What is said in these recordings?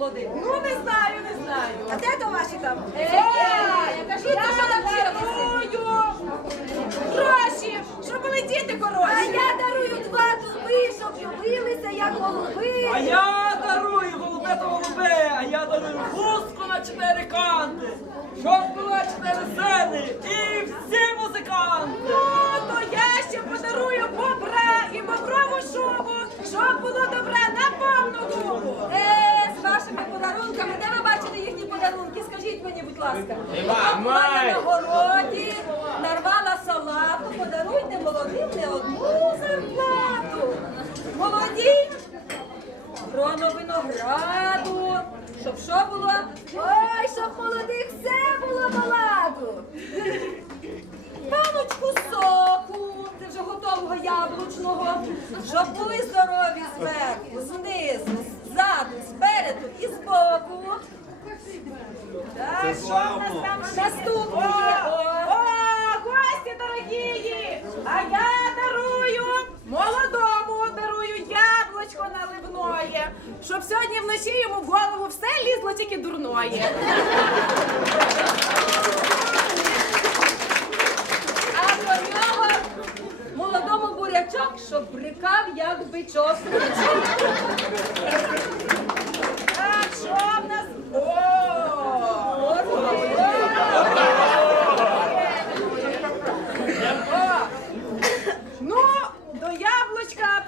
молодим? Ну не знаю, не знаю. А де то ваші там? Е, я кажу, я що дарую гроші, щоб були діти А я дарую два дуби, щоб любилися, як голуби. А я дарую голубе то голубе, а я дарую хустку на чотири канти, щоб було чотири сцени і всі музиканти. Ну, то я ще подарую бобра і боброву шубу, щоб було добре на повну губу. Е, з вашими подарунками, де ви бачите їхні подарунки? Скажіть мені, будь ласка. Нема, Була на городі, нарвала салату, подаруйте молодим не одну зарплату. Молоді, гроно винограду, щоб що було? Ой, щоб молодих все було маладу. Паночку соку, це вже готового яблучного, щоб були здорові зверху, знизу, ззаду, спереду і збоку. Так, що в нас там. О, гості дорогі! А я дарую молодому, дарую яблучко наливное, щоб сьогодні вночі йому в голову все лізло тільки дурное. А до нього молодому бурячок, щоб брикав, як бичок. Так, що в нас? О! О! Ну, до яблучка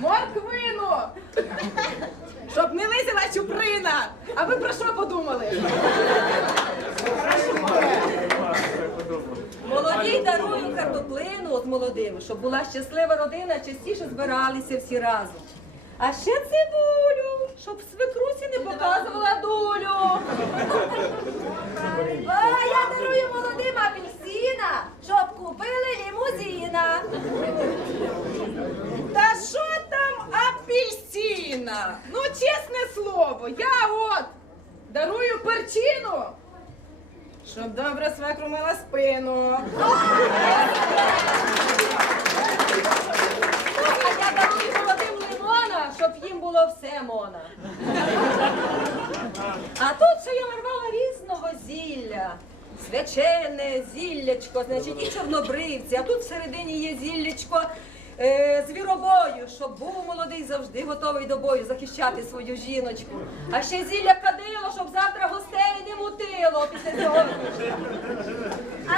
морквину, щоб не лизила чуприна. А ви про що подумали? Молодій дарую картоплину з молодими, щоб була щаслива родина, частіше збиралися всі разом. А ще цибулю, щоб свекрусі не показувала долю. А я дарую молодим апельсина, щоб купили лімузина. Та що там апельсина? Ну, чесне слово, я от дарую перчину, щоб добре свекру мила спину. А я дарую молодим лимона, щоб їм було все мона. А тут ще я нарвала різного зілля. Свячене, зіллячко, значить, і чорнобривці, а тут всередині є зіллячко звіробою, щоб був молодий завжди готовий до бою захищати свою жіночку. А ще зілля кадило, щоб завтра гостей не мутило після цього.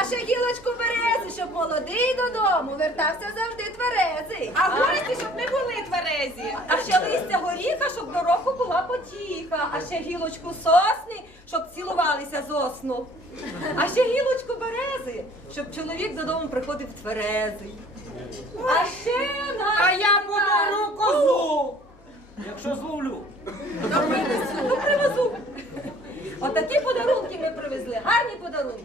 А ще гілочку берези, щоб молодий додому вертався завжди тверезий. А гості, щоб не були тверезі. А ще листя горіха, щоб до року була потіха. А ще гілочку сосни, щоб цілувалися з осну. А ще гілочку берези, щоб чоловік додому приходив тверезий. А ще на А я подарю козу, якщо зловлю. то привезу. Отакі подарунки ми привезли. Гарні подарунки.